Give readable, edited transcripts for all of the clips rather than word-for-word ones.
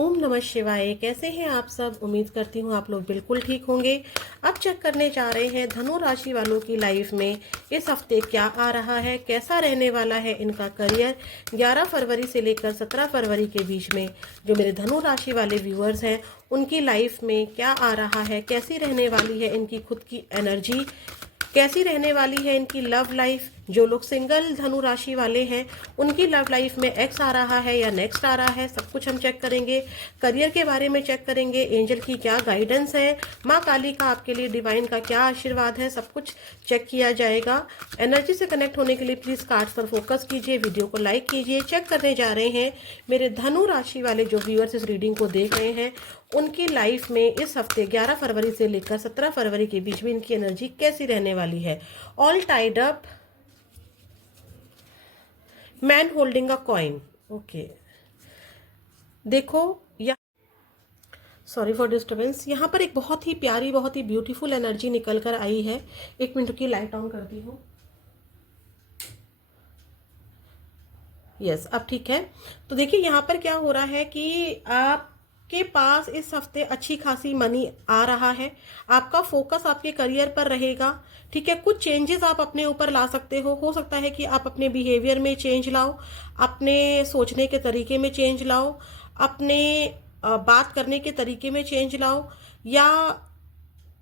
ओम नमः शिवाय। कैसे हैं आप सब? उम्मीद करती हूँ आप लोग बिल्कुल ठीक होंगे। अब चेक करने जा रहे हैं धनु राशि वालों की लाइफ में इस हफ्ते क्या आ रहा है, कैसा रहने वाला है इनका करियर 11 फरवरी से लेकर 17 फरवरी के बीच में। जो मेरे धनु राशि वाले व्यूअर्स हैं उनकी लाइफ में क्या आ रहा है, कैसी रहने वाली है इनकी खुद की एनर्जी, कैसी रहने वाली है इनकी लव लाइफ। जो लोग सिंगल धनु राशि वाले हैं उनकी लव लाइफ में एक्स आ रहा है या नेक्स्ट आ रहा है, सब कुछ हम चेक करेंगे। करियर के बारे में चेक करेंगे, एंजल की क्या गाइडेंस है, माँ काली का आपके लिए डिवाइन का क्या आशीर्वाद है, सब कुछ चेक किया जाएगा। एनर्जी से कनेक्ट होने के लिए प्लीज कार्ड्स पर फोकस कीजिए, वीडियो को लाइक कीजिए। चेक करने जा रहे हैं मेरे धनु राशि वाले जो व्यूअर्स इस रीडिंग को देख रहे हैं उनकी लाइफ में इस हफ्ते 11 फरवरी से लेकर 17 फरवरी के बीच में इनकी एनर्जी कैसी रहने वाली है। All tied up, man holding a coin. Okay, देखो या सॉरी फॉर डिस्टर्बेंस, यहाँ पर एक बहुत ही प्यारी, बहुत ही ब्यूटीफुल एनर्जी निकल कर आई है। एक मिनट की लाइट ऑन करती हूँ। यस, अब ठीक है। तो देखिए यहाँ पर क्या हो रहा है कि आपके पास इस हफ्ते अच्छी खासी मनी आ रहा है। आपका फोकस आपके करियर पर रहेगा। ठीक है, कुछ चेंजेस आप अपने ऊपर ला सकते हो सकता है कि आप अपने बिहेवियर में चेंज लाओ, अपने सोचने के तरीके में चेंज लाओ, अपने बात करने के तरीके में चेंज लाओ, या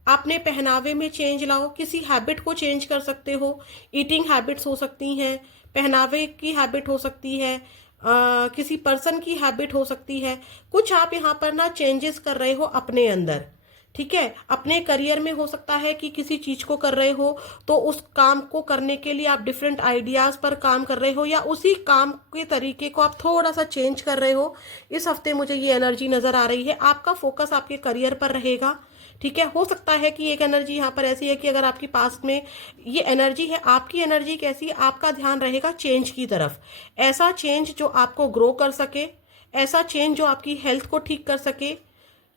अपने पहनावे में चेंज लाओ। किसी हैबिट को चेंज कर सकते हो, ईटिंग हैबिट्स हो सकती हैं, पहनावे की हैबिट हो सकती है, किसी पर्सन की हैबिट हो सकती है। कुछ आप यहाँ पर ना चेंजेस कर रहे हो अपने अंदर। ठीक है, अपने करियर में हो सकता है कि किसी चीज को कर रहे हो तो उस काम को करने के लिए आप डिफरेंट आइडियाज पर काम कर रहे हो, या उसी काम के तरीके को आप थोड़ा सा चेंज कर रहे हो। इस हफ्ते मुझे ये एनर्जी नजर आ रही है। आपका फोकस आपके करियर पर रहेगा। ठीक है, हो सकता है कि एक एनर्जी यहाँ पर ऐसी है कि अगर आपकी पास में ये एनर्जी है, आपकी एनर्जी कैसी, आपका ध्यान रहेगा चेंज की तरफ। ऐसा चेंज जो आपको ग्रो कर सके, ऐसा चेंज जो आपकी हेल्थ को ठीक कर सके।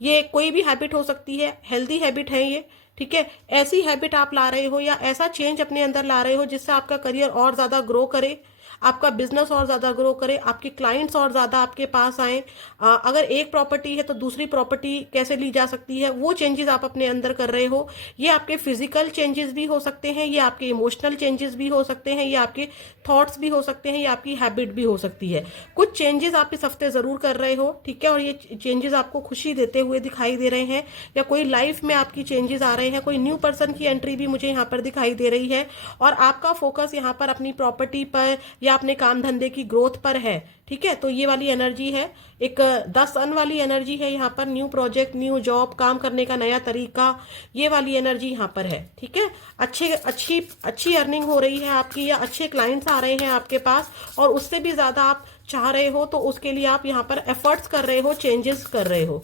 ये कोई भी हैबिट हो सकती है, हेल्दी हैबिट है ये। ठीक है, ऐसी हैबिट आप ला रहे हो या ऐसा चेंज अपने अंदर ला रहे हो जिससे आपका करियर और ज्यादा ग्रो करे, आपका बिजनेस और ज्यादा ग्रो करे, आपके क्लाइंट्स और ज्यादा आपके पास आए। अगर एक प्रॉपर्टी है तो दूसरी प्रॉपर्टी कैसे ली जा सकती है, वो चेंजेस आप अपने अंदर कर रहे हो। ये आपके फिजिकल चेंजेस भी हो सकते हैं, ये आपके इमोशनल चेंजेस भी हो सकते हैं, ये आपके थॉट्स भी हो सकते हैं, ये आपकी हैबिट भी हो सकती है। कुछ चेंजेस आप इस हफ्ते जरूर कर रहे हो। ठीक है, और ये चेंजेस आपको खुशी देते हुए दिखाई दे रहे हैं, या कोई लाइफ में आपकी चेंजेस आ रहे हैं, कोई न्यू पर्सन की एंट्री भी मुझे यहाँ पर दिखाई दे रही है। और आपका फोकस यहाँ पर अपनी प्रॉपर्टी पर या अपने काम धंधे की ग्रोथ पर है। ठीक है, तो ये वाली एनर्जी है, एक 10 सन वाली एनर्जी है यहाँ पर। न्यू प्रोजेक्ट, न्यू जॉब, काम करने का नया तरीका, ये वाली एनर्जी यहाँ पर है। ठीक है, अच्छी अर्निंग हो रही है आपकी, या अच्छे क्लाइंट्स आ रहे हैं आपके पास, और उससे भी ज्यादा आप चाह रहे हो तो उसके लिए आप यहाँ पर एफर्ट्स कर रहे हो, चेंजेस कर रहे हो।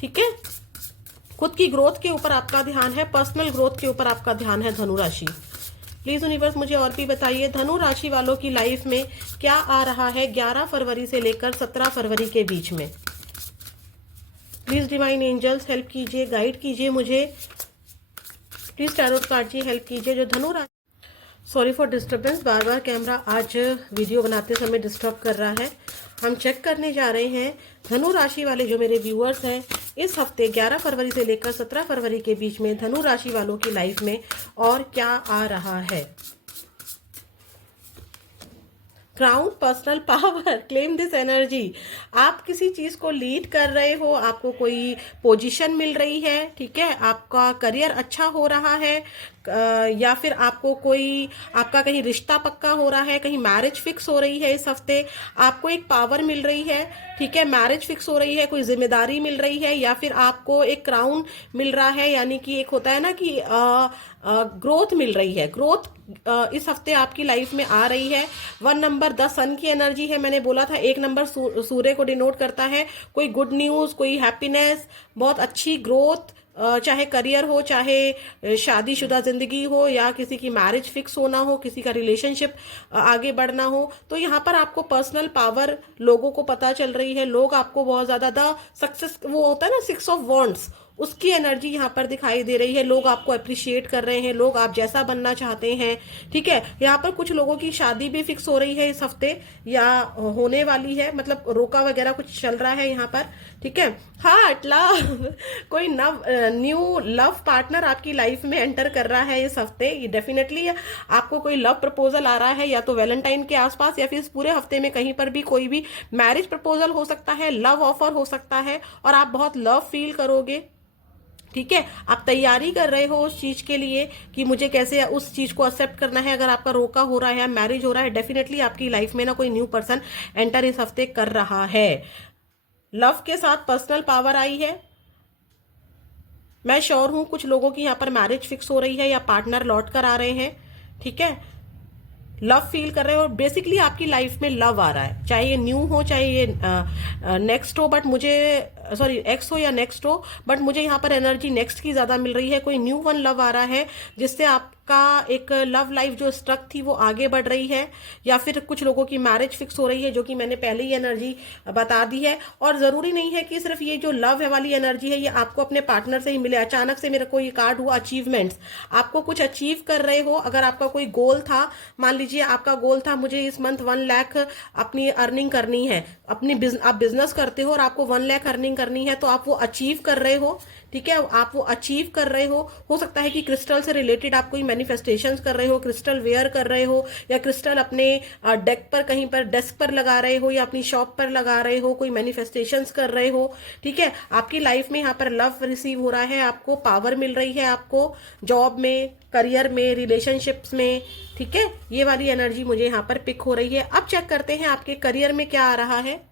ठीक है, खुद की ग्रोथ के ऊपर आपका ध्यान है, पर्सनल ग्रोथ के ऊपर आपका ध्यान है धनु राशि। प्लीज यूनिवर्स मुझे और भी बताइए धनु राशि वालों की लाइफ में क्या आ रहा है 11 फरवरी से लेकर 17 फरवरी के बीच में। प्लीज डिवाइन एंजल्स हेल्प कीजिए, गाइड कीजिए मुझे। Please tarot card ji help कीजिए। जो धनु राशि, सॉरी फॉर डिस्टर्बेंस, बार बार कैमरा आज वीडियो बनाते समय डिस्टर्ब कर रहा है। हम चेक करने जा रहे हैं धनु राशि वाले जो मेरे व्यूअर्स हैं इस हफ्ते 11 फरवरी से लेकर 17 फरवरी के बीच में धनु राशि वालों की लाइफ में और क्या आ रहा है। Crown, personal power, claim this energy. आप किसी चीज को लीड कर रहे हो, आपको कोई पोजीशन मिल रही है। ठीक है, आपका करियर अच्छा हो रहा है, या फिर आपको कोई, आपका कहीं रिश्ता पक्का हो रहा है, कहीं मैरिज फिक्स हो रही है इस हफ्ते, आपको एक पावर मिल रही है। ठीक है, मैरिज फिक्स हो रही है, कोई जिम्मेदारी मिल रही है, या फिर आपको एक क्राउन मिल रहा है, यानी कि एक होता है ना कि ग्रोथ मिल रही है। ग्रोथ इस हफ्ते आपकी लाइफ में आ रही है। 1 नंबर 10 सन की एनर्जी है, मैंने बोला था 1 नंबर सूर्य को डिनोट करता है। कोई गुड न्यूज, कोई हैप्पीनेस, बहुत अच्छी ग्रोथ, चाहे करियर हो, चाहे शादीशुदा जिंदगी हो, या किसी की मैरिज फिक्स होना हो, किसी का रिलेशनशिप आगे बढ़ना हो, तो यहाँ पर आपको पर्सनल पावर लोगों को पता चल रही है। लोग आपको बहुत ज्यादा द सक्सेस, वो होता है ना 6 ऑफ वॉन्ड्स, उसकी एनर्जी यहाँ पर दिखाई दे रही है। लोग आपको अप्रिशिएट कर रहे हैं, लोग आप जैसा बनना चाहते हैं, ठीक है। यहाँ पर कुछ लोगों की शादी भी फिक्स हो रही है इस हफ्ते, या होने वाली है, मतलब रोका वगैरह कुछ चल रहा है यहाँ पर, ठीक है। हार्ट लव कोई न्यू लव पार्टनर आपकी लाइफ में एंटर कर रहा है इस हफ्ते। ये डेफिनेटली आपको कोई लव प्रपोजल आ रहा है, या तो वैलेंटाइन के आसपास, या फिर इस पूरे हफ्ते में कहीं पर भी कोई भी मैरिज प्रपोजल हो सकता है, लव ऑफर हो सकता है, और आप बहुत लव फील करोगे, ठीक है। आप तैयारी कर रहे हो उस चीज के लिए कि मुझे कैसे उस चीज को एक्सेप्ट करना है। अगर आपका रोका हो रहा है, मैरिज हो रहा है, डेफिनेटली आपकी लाइफ में ना कोई न्यू पर्सन एंटर इस हफ्ते कर रहा है। लव के साथ पर्सनल पावर आई है। मैं श्योर हूं कुछ लोगों की यहाँ पर मैरिज फिक्स हो रही है, या पार्टनर लौट कर आ रहे हैं, ठीक है। लव फील कर रहे हो, बेसिकली आपकी लाइफ में लव आ रहा है, चाहे ये न्यू हो, चाहे ये नेक्स्ट हो, बट मुझे सॉरी एक्स हो या नेक्स्ट हो, बट मुझे यहाँ पर एनर्जी नेक्स्ट की ज्यादा मिल रही है। कोई न्यू वन लव आ रहा है जिससे आपका एक लव लाइफ जो स्ट्रक थी वो आगे बढ़ रही है, या फिर कुछ लोगों की मैरिज फिक्स हो रही है, जो कि मैंने पहले ही एनर्जी बता दी है। और जरूरी नहीं है कि सिर्फ ये जो लव है वाली एनर्जी है ये आपको अपने पार्टनर से ही मिले। अचानक से मेरे को ये कार्ड हुआ अचीवमेंट्स, आपको कुछ अचीव कर रहे हो। अगर आपका कोई गोल था, मान लीजिए आपका गोल था मुझे इस मंथ 1 लाख अपनी अर्निंग करनी है, आप बिजनेस करते हो और आपको 1 लाख अर्निंग करनी है, तो आप वो अचीव कर रहे हो, ठीक है। आप वो अचीव कर रहे हो सकता है कि क्रिस्टल से रिलेटेड आप कोई मैनिफेस्टेशंस कर रहे हो, क्रिस्टल वेयर कर रहे हो, या क्रिस्टल अपने डेक पर कहीं पर डेस्क पर लगा रहे हो, या अपनी शॉप पर लगा रहे हो, कोई मैनिफेस्टेशंस कर रहे हो, ठीक है। आपकी लाइफ में यहाँ पर लव रिसीव हो रहा है, आपको पावर मिल रही है, आपको जॉब में, करियर में, रिलेशनशिप्स में, ठीक है। ये वाली एनर्जी मुझे यहाँ पर पिक हो रही है। अब चेक करते हैं आपके करियर में क्या आ रहा है।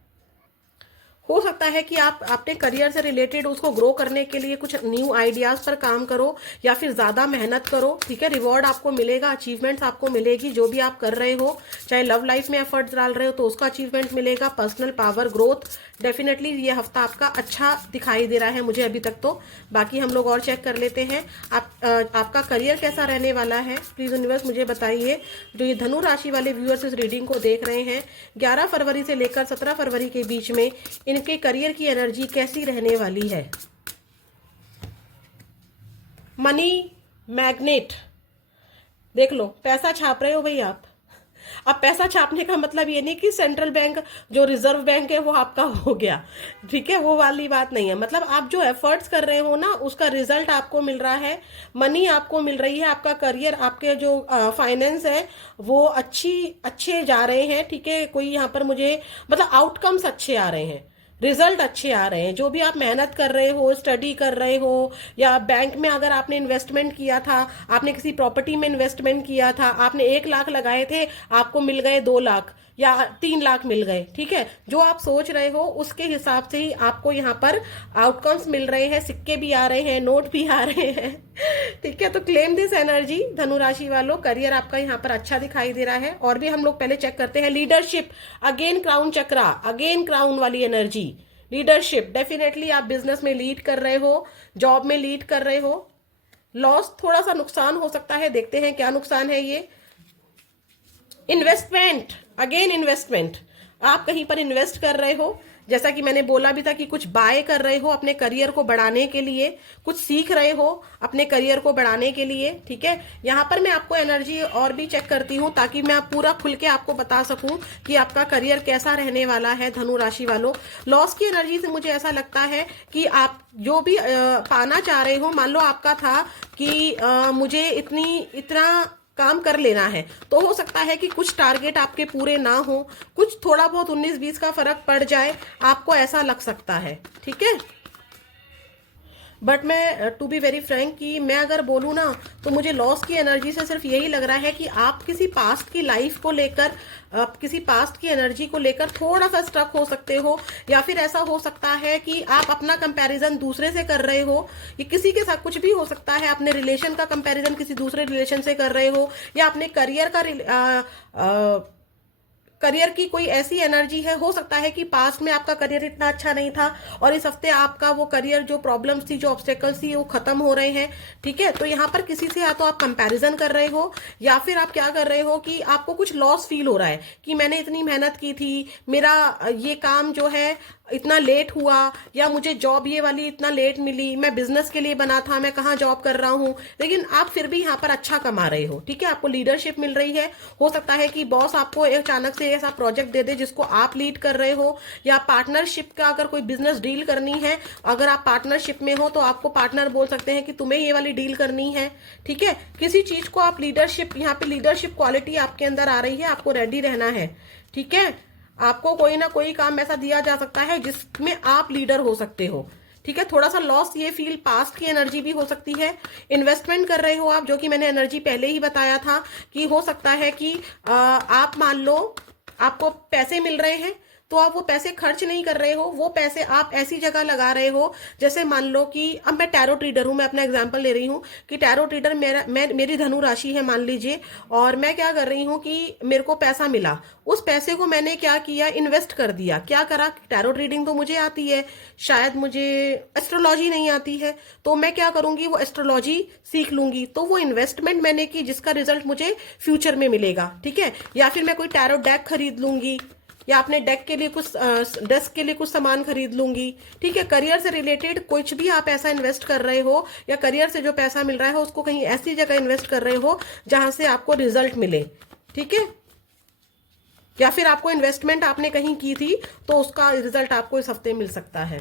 हो सकता है कि आप अपने करियर से रिलेटेड उसको ग्रो करने के लिए कुछ न्यू आइडियाज पर काम करो, या फिर ज्यादा मेहनत करो, ठीक है। रिवॉर्ड आपको मिलेगा, अचीवमेंट्स आपको मिलेगी, जो भी आप कर रहे हो, चाहे लव लाइफ में एफर्ट्स डाल रहे हो तो उसका अचीवमेंट मिलेगा। पर्सनल पावर ग्रोथ, डेफिनेटली ये हफ्ता आपका अच्छा दिखाई दे रहा है मुझे अभी तक तो। बाकी हम लोग और चेक कर लेते हैं आपका करियर कैसा रहने वाला है। प्लीज यूनिवर्स मुझे बताइए, जो ये धनु राशि वाले व्यूअर्स इस रीडिंग को देख रहे हैं, 11 फरवरी से लेकर 17 फरवरी के बीच में इनके करियर की एनर्जी कैसी रहने वाली है। मनी मैग्नेट, देख लो, पैसा छाप रहे हो भाई आप। अब पैसा छापने का मतलब ये नहीं कि सेंट्रल बैंक जो रिजर्व बैंक है वो आपका हो गया, ठीक है, वो वाली बात नहीं है। मतलब आप जो एफर्ट्स कर रहे हो ना उसका रिजल्ट आपको मिल रहा है, मनी आपको मिल रही है, आपका करियर, आपके जो फाइनेंस है वो अच्छे जा रहे हैं, ठीक है। कोई यहाँ पर मुझे मतलब आउटकम्स अच्छे आ रहे हैं, रिजल्ट अच्छे आ रहे हैं। जो भी आप मेहनत कर रहे हो, स्टडी कर रहे हो, या बैंक में अगर आपने इन्वेस्टमेंट किया था, आपने किसी प्रॉपर्टी में इन्वेस्टमेंट किया था, आपने 1 लाख लगाए थे, आपको मिल गए 2 लाख या 3 लाख मिल गए, ठीक है। जो आप सोच रहे हो उसके हिसाब से ही आपको यहाँ पर आउटकम्स मिल रहे हैं, सिक्के भी आ रहे हैं, नोट भी आ रहे हैं, ठीक है। तो क्लेम दिस एनर्जी धनु राशि वालों, करियर आपका यहाँ पर अच्छा दिखाई दे रहा है। और भी हम लोग पहले चेक करते हैं लीडरशिप, अगेन क्राउन चक्रा, अगेन क्राउन वाली एनर्जी, लीडरशिप, डेफिनेटली आप बिजनेस में लीड कर रहे हो, जॉब में लीड कर रहे हो। लॉस, थोड़ा सा नुकसान हो सकता है, देखते हैं क्या नुकसान है ये। इन्वेस्टमेंट, अगेन इन्वेस्टमेंट, आप कहीं पर इन्वेस्ट कर रहे हो, जैसा कि मैंने बोला भी था कि कुछ बाय कर रहे हो अपने करियर को बढ़ाने के लिए, कुछ सीख रहे हो अपने करियर को बढ़ाने के लिए, ठीक है। यहाँ पर मैं आपको एनर्जी और भी चेक करती हूँ ताकि मैं पूरा खुल के आपको बता सकूं कि आपका करियर कैसा रहने वाला है धनु राशि वालों। लॉस की एनर्जी से मुझे ऐसा लगता है कि आप जो भी पाना चाह रहे हो, मान लो आपका था कि मुझे इतना काम कर लेना है, तो हो सकता है कि कुछ टारगेट आपके पूरे ना हो, कुछ थोड़ा बहुत 19-20 का फर्क पड़ जाए, आपको ऐसा लग सकता है, ठीक है। बट मैं टू बी वेरी फ्रैंक कि मैं अगर बोलूँ ना तो मुझे लॉस की एनर्जी से सिर्फ यही लग रहा है कि आप किसी पास्ट की लाइफ को लेकर, किसी पास्ट की एनर्जी को लेकर थोड़ा सा स्ट्रक हो सकते हो, या फिर ऐसा हो सकता है कि आप अपना कंपैरिजन दूसरे से कर रहे हो, ये किसी के साथ कुछ भी हो सकता है, अपने रिलेशन का कंपैरिजन किसी दूसरे रिलेशन से कर रहे हो, या अपने करियर की कोई ऐसी एनर्जी है, हो सकता है कि पास्ट में आपका करियर इतना अच्छा नहीं था और इस हफ्ते आपका वो करियर जो प्रॉब्लम्स थी, जो ऑब्स्टेकल्स थी, वो खत्म हो रहे हैं, ठीक है। तो यहाँ पर किसी से या तो आप कंपैरिजन कर रहे हो, या फिर आप क्या कर रहे हो कि आपको कुछ लॉस फील हो रहा है कि मैंने इतनी मेहनत की थी, मेरा ये काम जो है इतना लेट हुआ, या मुझे जॉब ये वाली इतना लेट मिली, मैं बिजनेस के लिए बना था, मैं कहाँ जॉब कर रहा हूँ, लेकिन आप फिर भी यहाँ पर अच्छा कमा रहे हो, ठीक है, आपको लीडरशिप मिल रही है। हो सकता है कि बॉस आपको एक अचानक से ऐसा प्रोजेक्ट दे दे जिसको आप लीड कर रहे हो, या पार्टनरशिप का अगर कोई बिजनेस डील करनी है, अगर आप पार्टनरशिप में हो तो आपको पार्टनर बोल सकते हैं कि तुम्हें ये वाली डील करनी है, ठीक है। किसी चीज को आप लीडरशिप, यहाँ पे लीडरशिप क्वालिटी आपके अंदर आ रही है, आपको रेडी रहना है, ठीक है। आपको कोई ना कोई काम ऐसा दिया जा सकता है जिसमें आप लीडर हो सकते हो, ठीक है। थोड़ा सा लॉस ये फील, पास्ट की एनर्जी भी हो सकती है। इन्वेस्टमेंट कर रहे हो आप, जो कि मैंने एनर्जी पहले ही बताया था कि हो सकता है कि आप मान लो आपको पैसे मिल रहे हैं तो आप वो पैसे खर्च नहीं कर रहे हो, वो पैसे आप ऐसी जगह लगा रहे हो, जैसे मान लो कि अब मैं टैरो ट्रीडर हूं, मैं अपना एग्जांपल ले रही हूं कि टैरो ट्रीडर मेरी धनु राशि है मान लीजिए, और मैं क्या कर रही हूं कि मेरे को पैसा मिला, उस पैसे को मैंने क्या किया, इन्वेस्ट कर दिया। क्या करा, टैरो रीडिंग तो मुझे आती है, शायद मुझे एस्ट्रोलॉजी नहीं आती है, तो मैं क्या करूंगी, वो एस्ट्रोलॉजी सीख लूंगी, तो वो इन्वेस्टमेंट मैंने की जिसका रिजल्ट मुझे फ्यूचर में मिलेगा, ठीक है। या फिर मैं कोई टैरो डेक खरीद लूंगी, या अपने डेक के लिए कुछ डेस्क के लिए कुछ सामान खरीद लूंगी, ठीक है। करियर से रिलेटेड कुछ भी आप ऐसा इन्वेस्ट कर रहे हो, या करियर से जो पैसा मिल रहा है उसको कहीं ऐसी जगह इन्वेस्ट कर रहे हो जहां से आपको रिजल्ट मिले, ठीक है। या फिर आपको इन्वेस्टमेंट आपने कहीं की थी तो उसका रिजल्ट आपको इस हफ्ते मिल सकता है।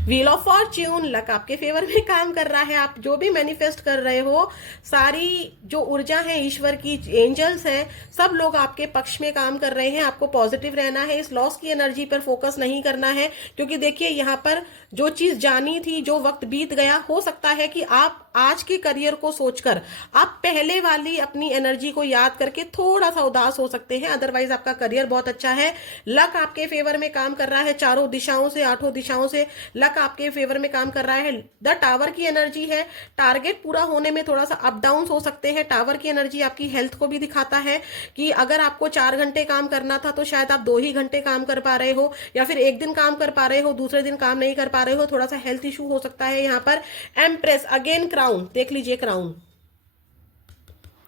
व्हील ऑफ फॉर्च्यून, लक आपके फेवर में काम कर रहा है। आप जो भी मैनिफेस्ट कर रहे हो, सारी जो ऊर्जा है ईश्वर की, एंजल्स हैं, सब लोग आपके पक्ष में काम कर रहे हैं। आपको पॉजिटिव रहना है, इस लॉस की एनर्जी पर फोकस नहीं करना है, क्योंकि देखिए यहाँ पर जो चीज जानी थी, जो वक्त बीत गया, हो सकता है कि आप आज के करियर को सोचकर आप पहले वाली अपनी एनर्जी को याद करके थोड़ा सा उदास हो सकते हैं, अदरवाइज आपका करियर बहुत अच्छा है। लक आपके फेवर में काम कर रहा है, चारों दिशाओं से, आठों दिशाओं से लक आपके फेवर में काम कर रहा है। द टावर की एनर्जी है, टारगेट पूरा होने में थोड़ा सा अप डाउन हो सकते हैं। टावर की एनर्जी आपकी हेल्थ को भी दिखाता है कि अगर आपको 4 घंटे काम करना था तो शायद आप 2 ही घंटे काम कर पा रहे हो, या फिर एक दिन काम कर पा रहे हो, दूसरे दिन काम नहीं कर पा रहे हो, थोड़ा सा हेल्थ इशू हो सकता है यहाँ पर। एम्प्रेस, अगेन क्राउन, देख लीजिए क्राउन।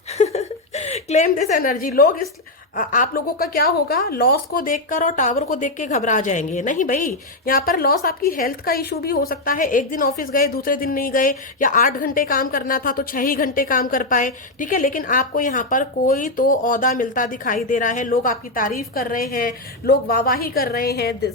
Claim this energy. लोग इस आप लोगों का क्या होगा, लॉस को देखकर और टावर को देख के घबरा जाएंगे। नहीं भाई, यहाँ पर लॉस आपकी हेल्थ का इशू भी हो सकता है। एक दिन ऑफिस गए, दूसरे दिन नहीं गए, या 8 घंटे काम करना था तो 6 ही घंटे काम कर पाए, ठीक है। लेकिन आपको यहाँ पर कोई तो ओहदा मिलता दिखाई दे रहा है, लोग आपकी तारीफ कर रहे हैं, लोग वाहवाही कर रहे हैं,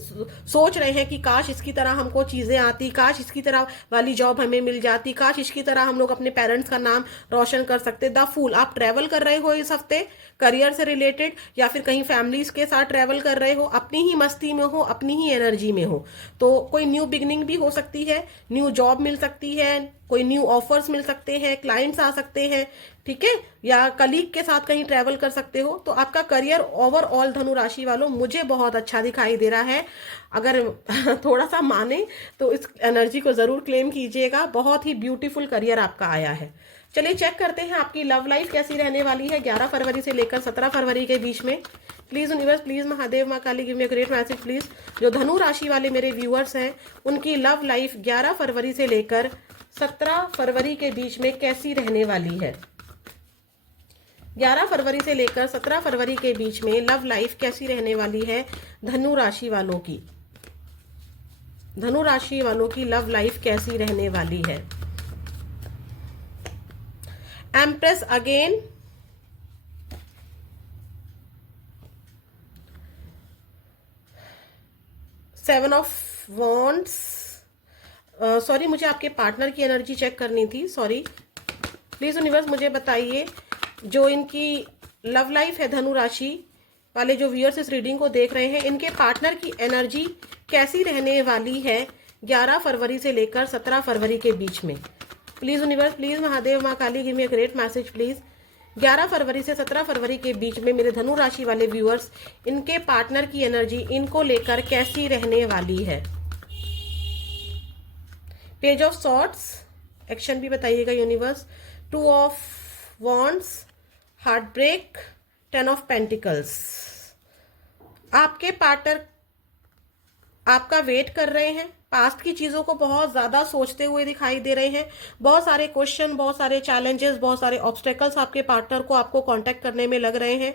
सोच रहे हैं कि काश इसकी तरह हमको चीजें आती, काश इसकी तरह वाली जॉब हमें मिल जाती, काश इसकी तरह हम लोग अपने पेरेंट्स का नाम रोशन कर सकते। द फूल, आप ट्रेवल कर रहे हो इस हफ्ते करियर से रिलेटेड, या फिर कहीं फैमिलीज के साथ ट्रेवल कर रहे हो, अपनी ही मस्ती में हो, अपनी ही एनर्जी में हो, तो कोई न्यू बिगनिंग भी हो सकती है, न्यू जॉब मिल सकती है, कोई न्यू ऑफर्स मिल सकते हैं, क्लाइंट्स आ सकते हैं, ठीक है, या कलीग के साथ कहीं ट्रेवल कर सकते हो। तो आपका करियर ओवरऑल धनु राशि वालों मुझे बहुत अच्छा दिखाई दे रहा है। अगर थोड़ा सा माने तो इस एनर्जी को जरूर क्लेम कीजिएगा, बहुत ही ब्यूटीफुल करियर आपका आया है। चलिए चेक करते हैं आपकी लव लाइफ कैसी रहने वाली है 11 फरवरी से लेकर 17 फरवरी के बीच में। प्लीज यूनिवर्स, प्लीज महादेव, माँ Kali, give me a great message please. जो धनु राशि वाले मेरे व्यूअर्स हैं उनकी लव लाइफ 11 फरवरी से लेकर 17 फरवरी के बीच में कैसी रहने वाली है। 11 फरवरी से लेकर 17 फरवरी के बीच में लव लाइफ कैसी रहने वाली है धनु राशि वालों की। धनु राशि वालों की लव लाइफ कैसी रहने वाली है। Empress again, seven of wands. Sorry, मुझे आपके पार्टनर की एनर्जी चेक करनी थी, सॉरी। प्लीज यूनिवर्स मुझे बताइए, जो इनकी लव लाइफ है धनु राशि वाले जो व्यूअर्स इस रीडिंग को देख रहे हैं, इनके पार्टनर की एनर्जी कैसी रहने वाली है 11 फरवरी से लेकर 17 फरवरी के बीच में। प्लीज यूनिवर्स, प्लीज महादेव, माँ Kali, give me a great message please. 11 फरवरी से 17 फरवरी के बीच में मेरे धनु राशि वाले व्यूअर्स, इनके पार्टनर की एनर्जी इनको लेकर कैसी रहने वाली है। पेज ऑफ सॉर्ड्स, एक्शन भी बताइएगा universe. 2 of wands, heartbreak, 10 of pentacles. आपके पार्टनर आपका वेट कर रहे हैं, पास्ट की चीज़ों को बहुत ज़्यादा सोचते हुए दिखाई दे रहे हैं। बहुत सारे क्वेश्चन, बहुत सारे चैलेंजेस, बहुत सारे ऑब्स्टेकल्स आपके पार्टनर को आपको कांटेक्ट करने में लग रहे हैं।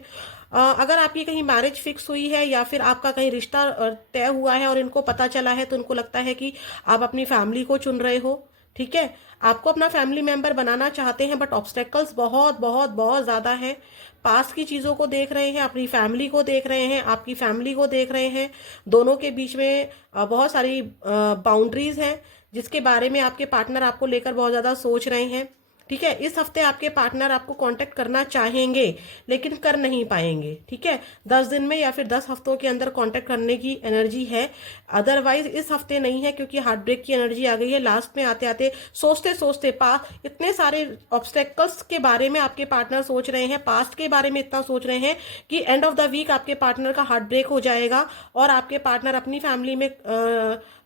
अगर आपकी कहीं मैरिज फिक्स हुई है या फिर आपका कहीं रिश्ता तय हुआ है और इनको पता चला है, तो उनको लगता है कि आप अपनी फैमिली को चुन रहे हो। ठीक है, आपको अपना फैमिली मेंबर बनाना चाहते हैं, बट ऑब्स्टेकल्स बहुत बहुत बहुत ज़्यादा है। पास की चीज़ों को देख रहे हैं, अपनी फैमिली को देख रहे हैं, आपकी फैमिली को देख रहे हैं। दोनों के बीच में बहुत सारी बाउंड्रीज हैं जिसके बारे में आपके पार्टनर आपको लेकर बहुत ज़्यादा सोच रहे हैं। ठीक है, इस हफ्ते आपके पार्टनर आपको कांटेक्ट करना चाहेंगे लेकिन कर नहीं पाएंगे। ठीक है, 10 दिन में या फिर 10 हफ्तों के अंदर कांटेक्ट करने की एनर्जी है, अदरवाइज इस हफ्ते नहीं है, क्योंकि हार्ट ब्रेक की एनर्जी आ गई है। लास्ट में आते आते सोचते सोचते इतने सारे ऑब्स्टेकल्स के बारे में आपके पार्टनर सोच रहे हैं, पास्ट के बारे में इतना सोच रहे हैं कि एंड ऑफ द वीक आपके पार्टनर का हार्ट ब्रेक हो जाएगा और आपके पार्टनर अपनी फैमिली में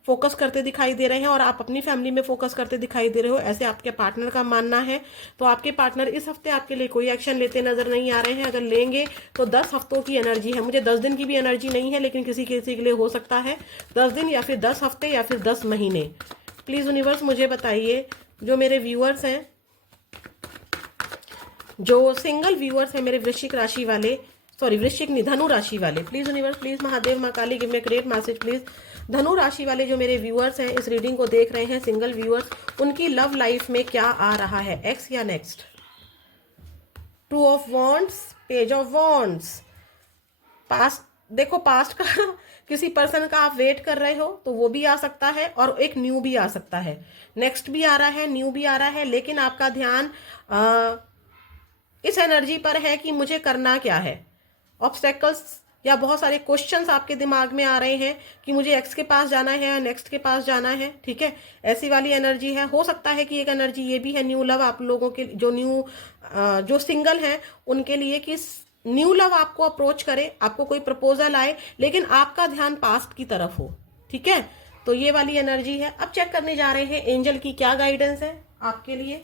फोकस करते दिखाई दे रहे हैं और आप अपनी फैमिली में फोकस करते दिखाई दे रहे हो, ऐसे आपके पार्टनर का मानना है। तो आपके पार्टनर इस हफ्ते आपके लिए कोई एक्शन लेते नजर नहीं आ रहे हैं। अगर लेंगे तो 10 हफ्तों की एनर्जी है, मुझे 10 दिन की भी एनर्जी नहीं है, लेकिन किसी किसी के लिए हो सकता है 10 दिन या फिर 10 हफ्ते या फिर 10 महीने। प्लीज यूनिवर्स मुझे बताइए, जो मेरे व्यूअर्स हैं, जो सिंगल व्यूअर्स हैं मेरे वृश्चिक राशि वाले, सॉरी वृश्चिक नहीं, धनु राशि वाले, प्लीज यूनिवर्स, प्लीज महादेव माँ Kali, give me great message please. धनु राशि वाले जो मेरे व्यूअर्स हैं, इस रीडिंग को देख रहे हैं, सिंगल व्यूअर्स, उनकी लव लाइफ में क्या आ रहा है, एक्स या next? 2 of wands, page of wands. Past, देखो पास्ट का किसी पर्सन का आप वेट कर रहे हो तो वो भी आ सकता है और एक न्यू भी आ सकता है। नेक्स्ट भी आ रहा है, न्यू भी आ रहा है, लेकिन आपका ध्यान इस एनर्जी पर है कि मुझे करना क्या है। ऑब्स्टेकल्स या बहुत सारे क्वेश्चंस आपके दिमाग में आ रहे हैं कि मुझे एक्स के पास जाना है या नेक्स्ट के पास जाना है। ठीक है, ऐसी वाली एनर्जी है। हो सकता है कि एक एनर्जी ये भी है न्यू लव आप लोगों के, जो सिंगल हैं उनके लिए, कि न्यू लव आपको अप्रोच करे, आपको कोई प्रपोजल आए, लेकिन आपका ध्यान पास्ट की तरफ हो। ठीक है, तो ये वाली एनर्जी है। अब चेक करने जा रहे हैं एंजल की क्या गाइडेंस है आपके लिए।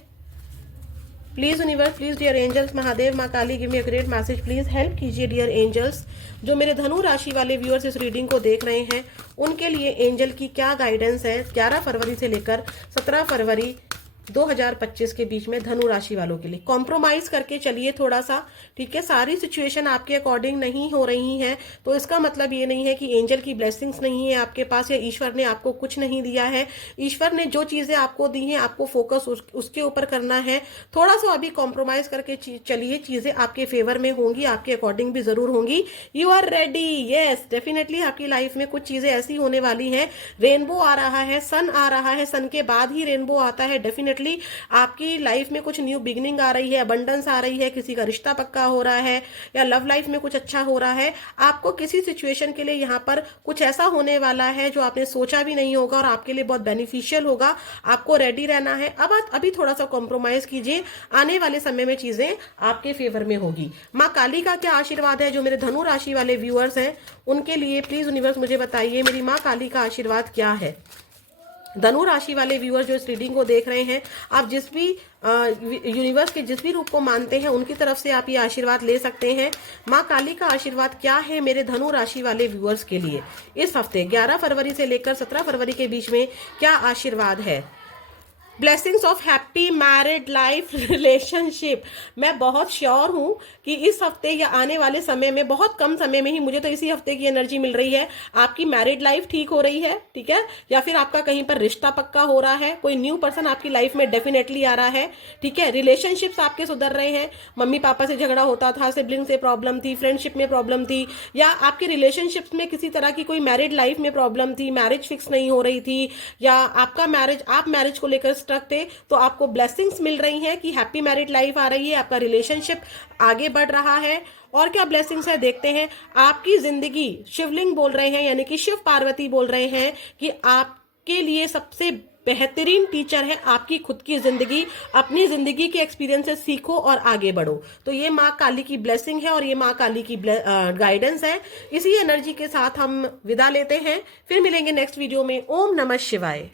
Please universe, please dear angels, Mahadev माँ Kali, give me a great message please, help कीजिए डियर एंजल्स। जो मेरे धनु राशि वाले व्यूअर्स इस रीडिंग को देख रहे हैं, उनके लिए एंजल की क्या गाइडेंस है 11 फरवरी से लेकर 17 फरवरी 2025 के बीच में धनु राशि वालों के लिए। कॉम्प्रोमाइज करके चलिए थोड़ा सा। ठीक है, सारी सिचुएशन आपके अकॉर्डिंग नहीं हो रही हैं, तो इसका मतलब ये नहीं है कि एंजल की ब्लेसिंग्स नहीं है आपके पास या ईश्वर ने आपको कुछ नहीं दिया है। ईश्वर ने जो चीजें आपको दी हैं, आपको फोकस उसके ऊपर करना है। थोड़ा सा अभी कॉम्प्रोमाइज करके चलिए, चीजें आपके फेवर में होंगी, आपके अकॉर्डिंग भी जरूर होंगी। You are ready, yes definitely आपकी लाइफ में कुछ चीजें ऐसी होने वाली हैं। रेनबो आ रहा है, सन आ रहा है, सन के बाद ही रेनबो आता है। डेफिनेटली आपकी लाइफ में कुछ न्यू बिगिनिंग आ रही है, अबंडेंस आ रही है, किसी का रिश्ता पक्का हो रहा है या लव लाइफ में कुछ अच्छा हो रहा है। आपको किसी सिचुएशन के लिए यहाँ पर कुछ ऐसा होने वाला है जो आपने सोचा भी नहीं होगा और आपके लिए बहुत बेनिफिशियल होगा। आपको रेडी रहना है। अब अभी थोड़ा सा कॉम्प्रोमाइज कीजिए, आने वाले समय में चीजें आपके फेवर में होगी। माँ काली का क्या आशीर्वाद है जो मेरे धनु राशि वाले व्यूअर्स हैं उनके लिए? प्लीज यूनिवर्स मुझे बताइए, मेरी माँ काली का आशीर्वाद क्या है? धनु राशि वाले व्यूअर्स जो इस रीडिंग को देख रहे हैं, आप जिस भी यूनिवर्स के जिस भी रूप को मानते हैं उनकी तरफ से आप ये आशीर्वाद ले सकते हैं। माँ काली का आशीर्वाद क्या है मेरे धनु राशि वाले व्यूअर्स के लिए इस हफ्ते 11 फरवरी से लेकर 17 फरवरी के बीच में? क्या आशीर्वाद है? Blessings of happy married life relationship. मैं बहुत श्योर हूं कि इस हफ्ते या आने वाले समय में, बहुत कम समय में ही, मुझे तो इसी हफ्ते की एनर्जी मिल रही है, आपकी मैरिड लाइफ ठीक हो रही है। ठीक है, या फिर आपका कहीं पर रिश्ता पक्का हो रहा है, कोई न्यू पर्सन आपकी लाइफ में डेफिनेटली आ रहा है। ठीक है, रिलेशनशिप्स आपके सुधर रहे हैं। मम्मी पापा से झगड़ा होता था, सिबलिंग से प्रॉब्लम थी, फ्रेंडशिप में प्रॉब्लम थी, या आपके रिलेशनशिप्स में किसी तरह की कोई मैरिड लाइफ में प्रॉब्लम थी, मैरिज फिक्स नहीं हो रही थी, या आपका मैरिज, आप मैरिज को लेकर रखते, तो आपको ब्लेसिंग्स मिल रही हैं कि हैप्पी मैरिड लाइफ आ रही है, आपका रिलेशनशिप आगे बढ़ रहा है। और क्या ब्लेसिंग्स है देखते हैं। आपकी जिंदगी, शिवलिंग बोल रहे हैं, यानी कि शिव पार्वती बोल रहे हैं कि आपके लिए सबसे बेहतरीन टीचर है आपकी खुद की जिंदगी। अपनी जिंदगी के एक्सपीरियंसेस सीखो और आगे बढ़ो। तो ये माँ काली की ब्लेसिंग है और ये माँ काली की गाइडेंस है। इसी एनर्जी के साथ हम विदा लेते हैं, फिर मिलेंगे नेक्स्ट वीडियो में। ओम नमः शिवाय।